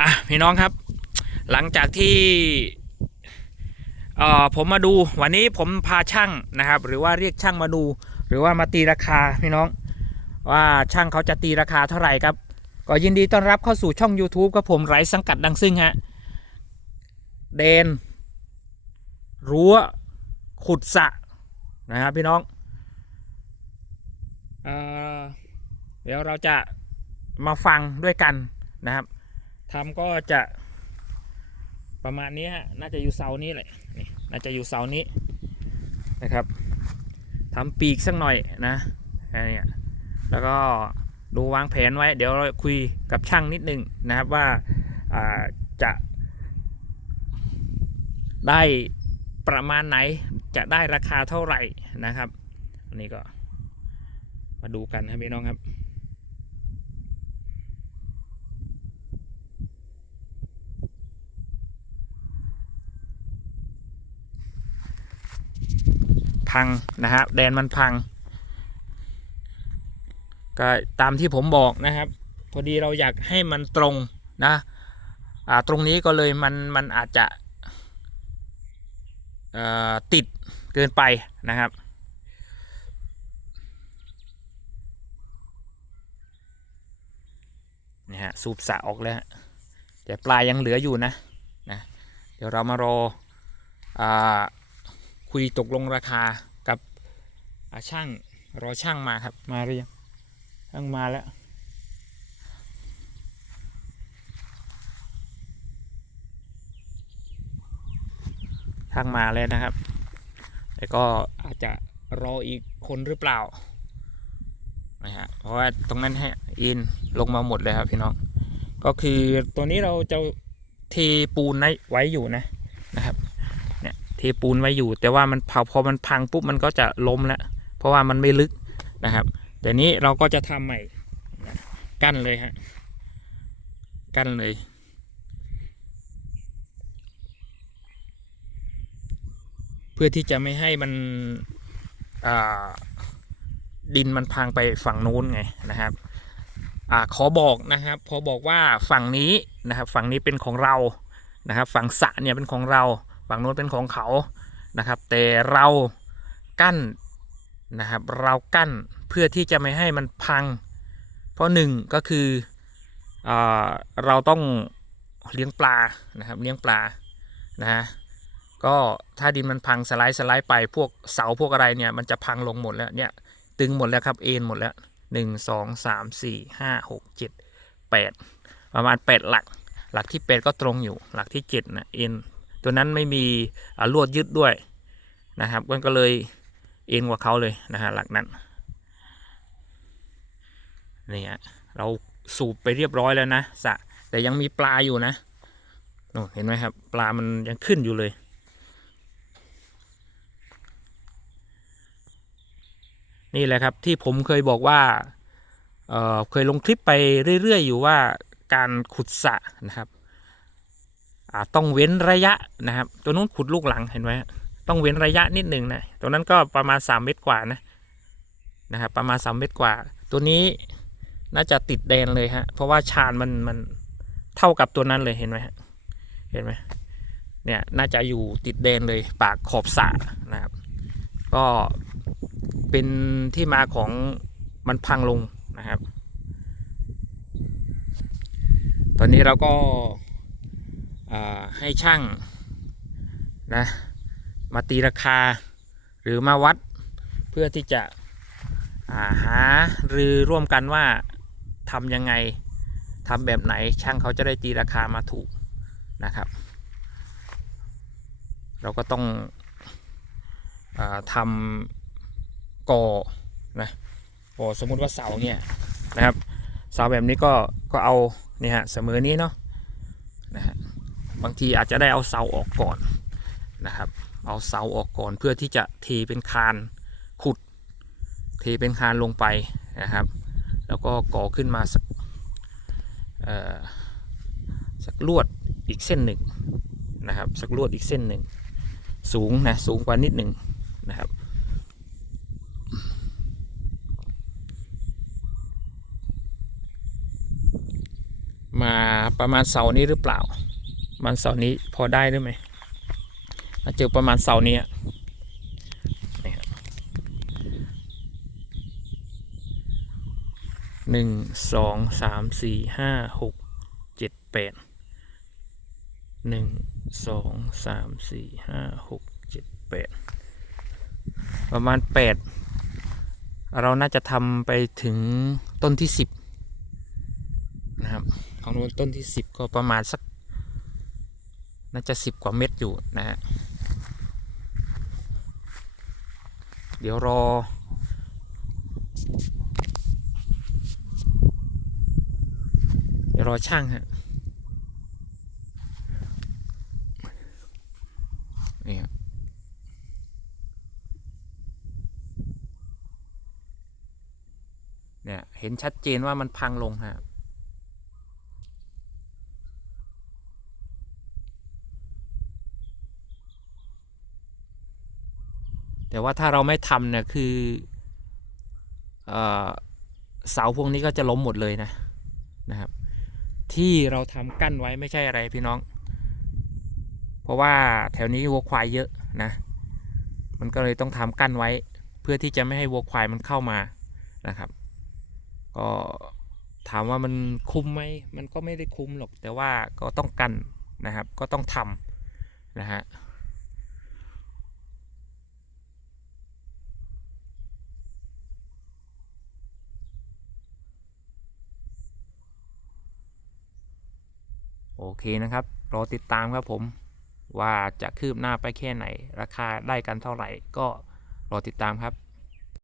อะพี่น้องครับ หลังจากที่เอ่อผมมาดูวันนี้ผมพาช่างนะครับ หรือว่าเรียกช่างมาดู หรือว่ามาตีราคาพี่น้อง ว่าช่างเขาจะตีราคาเท่าไหร่ครับ ก็ยินดีต้อนรับเข้าสู่ช่อง YouTube กับผมไร้สังกัดดังซึ่งฮะเดนรั้วขุดสะนะครับพี่น้องเอเดี๋ยวเราจะมาฟังด้วยกันนะครับ ทำก็จะประมาณนี้ฮะ น่าจะอยู่เสานี้แหละนี่น่าจะอยู่เสานี้นะครับทำปีกสักหน่อยนะอันนี้แล้วก็ดูวางแผนไว้ เดี๋ยวเราคุยกับช่างนิดนึงนะครับว่าอ่าจะได้ประมาณไหนจะได้ราคาเท่าไหร่นะครับ อันนี้ก็มาดูกันครับพี่น้องครับ พังนะครับแดนมันพัง ก็ตามที่ผมบอกนะครับ พอดีเราอยากให้มันตรงนะอ่าตรงนี้ก็เลยมันมันอาจจะติดเกินไปนะครับนี่ฮะสูบสะออกแล้วฮะแต่ปลายยังเหลืออยู่นะนะ เดี๋ยวเรามารออา คุยตกลงราคากับช่างรอช่างมาครับ มาหรือยังช่างมาแล้วช่างมาแล้วนะครับ แต่ก็อาจจะรออีกคนหรือเปล่านะฮะเพราะว่าตรงนั้นให้อินลงมาหมดเลยครับพี่น้อง ก็คือตัวนี้เราจะเทปูนไว้อยู่นะ เทปูนไว้อยู่ แต่ว่ามันพอพอมันพังปุ๊บมันก็จะล้มแล้วเพราะว่ามันไม่ลึกนะครับแต่นี้เราก็จะทำใหม่กั้นเลยฮะกั้นเลย เพื่อที่จะไม่ให้มันดินมันพังไปฝั่งนู้นไงนะครับอขอบอกนะครับขอบอกว่าฝั่งนี้นะครับ ฝั่งนี้เป็นของเรานะครับ ฝั่งสะเนี่ยเป็นของเรา ฝั่งนู้นเป็นของเขานะครับ แต่เรากั้นนะครับ เรากั้นเพื่อที่จะไม่ให้มันพัง เพราะหนึ่งก็คืออเราต้องเลี้ยงปลานะครับเลี้ยงปลานะฮะก็ถ้าดินมันพังสไลด์สไลด์ไปพวกเสาพวกอะไรเนี่ยมันจะพังลงหมดแล้วเนี่ยตึงหมดแล้วครับเอ็นหมดแล้วหนึ่งสองสามสี่ห้าหกเจ็ดแปดประมาณแปดหลัก หลักที่แปดก็ตรงอยู่หลักที่เจ็ดนะเอ็น ตัวนั้นไม่มีลวดยึดด้วยนะครับมันก็เลยเอ็นกว่าเขาเลยนะฮะหลักนั้นนี่ฮะเราสูบไปเรียบร้อยแล้วนะสระแต่ยังมีปลาอยู่นะโน่เห็นไหมครับ ปลามันยังขึ้นอยู่เลย นี่แหละครับที่ผมเคยบอกว่าเเคยลงคลิปไปเรื่อยๆ อยู่ว่าการขุดสระนะครับ ต้องเว้นระยะนะครับ ตัวนู้นขุดลูกหลังเห็นไหมต้องเว้นระยะนิดหนึ่งนะตัวนั้นก็ประมาณ 3 เมตรกว่านะนะครับประมาณ 3 เมตรกว่า ตัวนี้น่าจะติดแดนเลยฮะเพราะว่าชานมันมันเท่ากับตัวนั้นเลยเห็นไหมฮะเห็นไหมเนี่ยน่าจะอยู่ติดแดนเลยปากขอบสะนะครับ ก็เป็นที่มาของมันพังลงนะครับ ตอนนี้เราก็ ให้ช่างนะมาตีราคาหรือมาวัดเพื่อที่จะอ่าหารือร่วมกันว่าทำยังไงทำแบบไหนช่างเขาจะได้ตีราคามาถูกนะครับ เราก็ต้องอทำก่อนะก่อสมมุติว่าเสาเนี่ยนะครับเสาแบบนี้ก็ก็เอาเนี่ยฮะเสมอนี้เนาะ บางทีอาจจะได้เอาเสาออกก่อนนะครับ เอาเสาออกก่อนเพื่อที่จะเทเป็นคานขุด เทเป็นคานลงไปนะครับ แล้วก็ก่อขึ้นมาสักสักลวดอีกเส้นหนึ่งนะครับ สักลวดอีกเส้นหนึ่ง สูงนะสูงกว่านิดหนึ่งนะครับมาประมาณเสานี้หรือเปล่า มันเสานี้พอได้หรือไหมถ้าเจอประมาณเสานี้หนึ่งสองสามสี่ห้าหกเจ็ดแปดหนึ่งสองสามสี่ห้าหกเจ็ดแปดประมาณแปดเราน่าจะทำไปถึงต้นที่สิบนะครับของนู้นต้นที่สิบก็ประมาณสัก น่าจะสิบกว่าเม็ดอยู่นะฮะเดี๋ยวรอ เดี๋ยวรอช่างฮะนี่ครับเนี่ยเห็นชัดเจนว่ามันพังลงฮะ แต่ว่าถ้าเราไม่ทำเนี่ยคือเออเสาพวกนี้ก็จะล้มหมดเลยนะนะครับ ที่เราทำกั้นไว้ไม่ใช่อะไรพี่น้อง เพราะว่าแถวนี้วัวควายเยอะนะ มันก็เลยต้องทำกั้นไว้ เพื่อที่จะไม่ให้วัวควายมันเข้ามานะครับ ก็ถามว่ามันคุ้มไหมมันก็ไม่ได้คุ้มหรอก แต่ว่าก็ต้องกันนะครับ ก็ต้องทำนะฮะ โอเคนะครับ รอติดตามครับผม ว่าจะคืบหน้าไปแค่ไหน ราคาได้กันเท่าไหร่ก็รอติดตามครับ